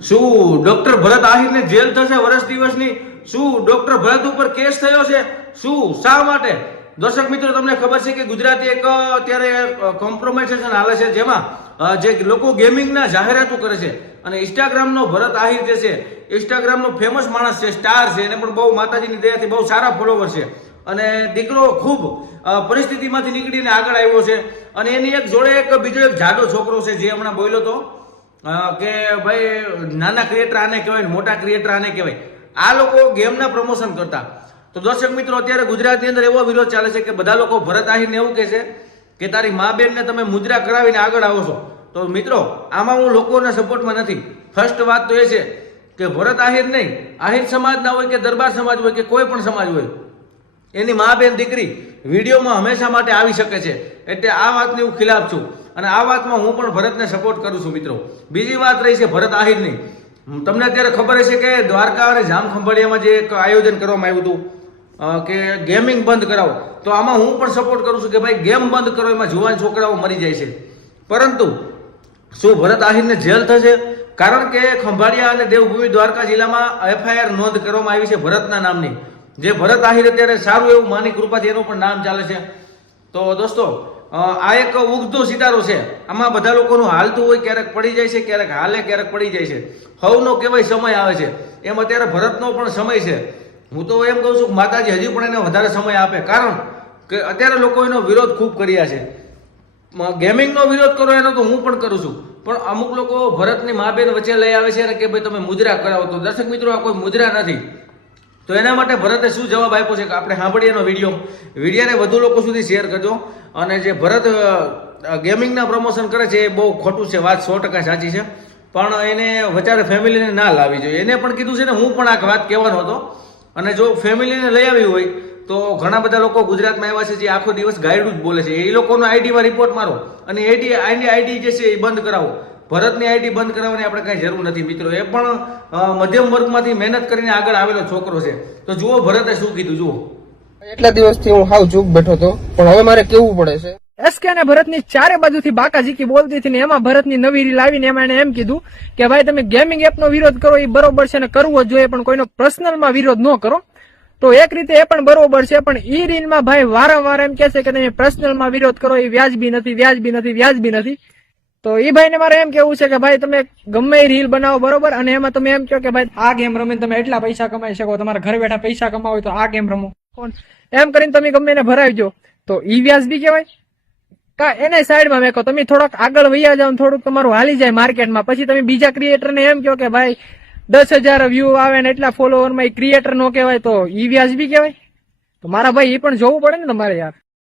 શું ડોક્ટર ભરત આહિરને જેલ થશે વર્ષ દિવસની? શું ડોક્ટર ભરત ઉપર કેસ થયો છે? શું શા માટે? દર્શક મિત્રો, તમને ખબર છે કે ગુજરાતી એક અત્યારે કોમ્પ્રોમાઇઝેશન હાલે છે, જેમાં જે લોકો ગેમિંગના જાહેરાતો કરે છે અને ઇન્સ્ટાગ્રામનો ભરત આહિર જે છે, ઇન્સ્ટાગ્રામનો ફેમસ માણસ છે, સ્ટાર છે, એને પણ બહુ માતાજીની દયાથી બહુ સારા ફોલોવર છે અને દીકરો ખૂબ પરિસ્થિતિમાંથી નીકળીને આગળ આવ્યો છે અને એની એક જોડે એક બીજો એક જાડો છોકરો છે જે હમણાં બોલ્યો હતો કે ભાઈ નાના ક્રિએટર આને કહેવાય, મોટા ક્રિએટર આને કહેવાય. આ લોકો ગેમના પ્રમોશન કરતા. તો દર્શક મિત્રો, અત્યારે ગુજરાતની અંદર એવો વિરોધ ચાલે છે કે બધા લોકો ભરત આહિરને એવું કહે છે કે તારી મા બેનને તમે મુદ્રા કરાવીને આગળ આવો છો. તો મિત્રો, આમાં હું લોકોના સપોર્ટમાં નથી. ફર્સ્ટ વાત તો એ છે કે ભરત આહિર નહીં, આહિર સમાજના હોય કે દરબાર સમાજ હોય કે કોઈ પણ સમાજ હોય, એની મા બેન દીકરી વિડીયોમાં હંમેશા માટે આવી શકે છે. એટલે આ વાતની હું ખિલાફ છું અને આ વાતમાં હું પણ ભરતને સપોર્ટ કરું છું મિત્રો. બીજી વાત રહી છે ભરત આહિરની. તમને અત્યારે ખબર હશે કે દ્વારકા અને જામખંભાળિયામાં જે એક આયોજન કરવામાં આવ્યું હતું કે ગેમિંગ બંધ કરાવો, તો આમાં હું પણ સપોર્ટ કરું છું કે ભાઈ ગેમ બંધ કરો, એમાં જુવાન છોકરાઓ મરી જાય છે. પરંતુ શું ભરત આહિરને જેલ થશે? કારણ કે ખંભાળિયા અને દેવભૂમિ દ્વારકા જિલ્લામાં એફઆઈઆર નોંધ કરવામાં આવી છે ભરતના નામની. જે ભરત આહિર અત્યારે સારું એવું માની કૃપાથી એનું પણ નામ ચાલે છે. તો દોસ્તો, આ એક ઉગતો સિતારો છે. આમાં બધા લોકોનું હાલતું હોય, ક્યારેક પડી જાય છે, ક્યારેક હાલે, ક્યારેક પડી જાય છે. હવનો કહેવાય સમય આવે છે, એમ અત્યારે ભરતનો પણ સમય છે. હું તો એમ કહું છું કે માતાજી હજી પણ એને વધારે સમય આપે, કારણ કે અત્યારે લોકો એનો વિરોધ ખૂબ કર્યા છે. ગેમિંગનો વિરોધ કરો એનો તો હું પણ કરું છું, પણ અમુક લોકો ભરતની મા બેન વચ્ચે લઈ આવે છે અને કે ભાઈ તમે મુદ્રા કરાવો. તો દર્શક મિત્રો, આ કોઈ મુદ્રા નથી. તો એના માટે ભરતે શું જવાબ આપ્યો છે કે આપણે સાંભળીએ એનો વિડીયોને વધુ લોકો સુધી શેર કરજો. અને જે ભરત ગેમિંગના પ્રમોશન કરે છે એ બહુ ખોટું છે, વાત 100% સાચી છે, પણ એને વચારે ફેમિલીને ના લાવી જોઈએ. એને પણ કીધું છે ને, હું પણ આ વાત કહેવાનો હતો. અને જો ફેમિલીને લઈ આવી હોય તો ઘણા બધા લોકો ગુજરાતમાં આવ્યા છે જે આખો દિવસ ગાયડું જ બોલે છે. એ લોકોનો આઈડીમાં રિપોર્ટ મારો અને આઈડી જે છે એ બંધ કરાવો. ભરતની આઈડી બંધ કરાવવાની આપણે કઈ જરૂર નથી મિત્રો. એ પણ મધ્યમ વર્ગમાંથી મહેનત કરીને આગળ આવેલો છોકરો છે. તો જુઓ ભરતે શું કીધું, જુઓ. એટલા દિવસથી હું હાવ ચૂપ બેઠો હતો, પણ હવે મારે કેવું પડે છે. એસકે અને ભરતની ચારે બાજુથી બાકાઝીકી બોલતી હતી ને એમાં ભરતની નવી રીલ આવીને એમાં એને એમ કીધું કે ભાઈ તમે ગેમિંગ એપનો વિરોધ કરો એ બરોબર છે ને કરવો જ જોઈએ, પણ કોઈનો પર્સનલમાં વિરોધ ન કરો. તો એક રીતે એ પણ બરોબર છે, પણ ઈ રીલમાં ભાઈ વારંવાર એમ કહે છે કે તમે પર્સનલમાં વિરોધ કરો એ વ્યાજબી નથી, વ્યાજબી નથી, વ્યાજબી નથી. તો એ ભાઈને મારે એમ કેવું છે કે ભાઈ તમે ગમે એ રીલ બનાવો બરોબર, અને એમાં તમે એમ કહો કે ભાઈ આ ગેમ રમીને તમે એટલા પૈસા કમાઈ શકો, તમારા ઘરે બેઠા પૈસા કમાવો હોય તો આ ગેમ રમો, એમ કરીને તમે ગમે એને ભરાવજો. તો ઈ વ્યાજબી કહેવાય? કા એને સાઈડમાં મેકો, તમે થોડાક આગળ વૈયા જાવ, થોડુંક તમારું હાલી જાય માર્કેટમાં, પછી તમે બીજા ક્રિએટરને એમ કહો કે ભાઈ 10,000 વ્યૂ આવે ને એટલા ફોલોવરમાં એ ક્રિએટર નો કહેવાય, તો ઈ વ્યાજબી કહેવાય? તો મારા ભાઈ એ પણ જોવું પડે ને તમારે યાર.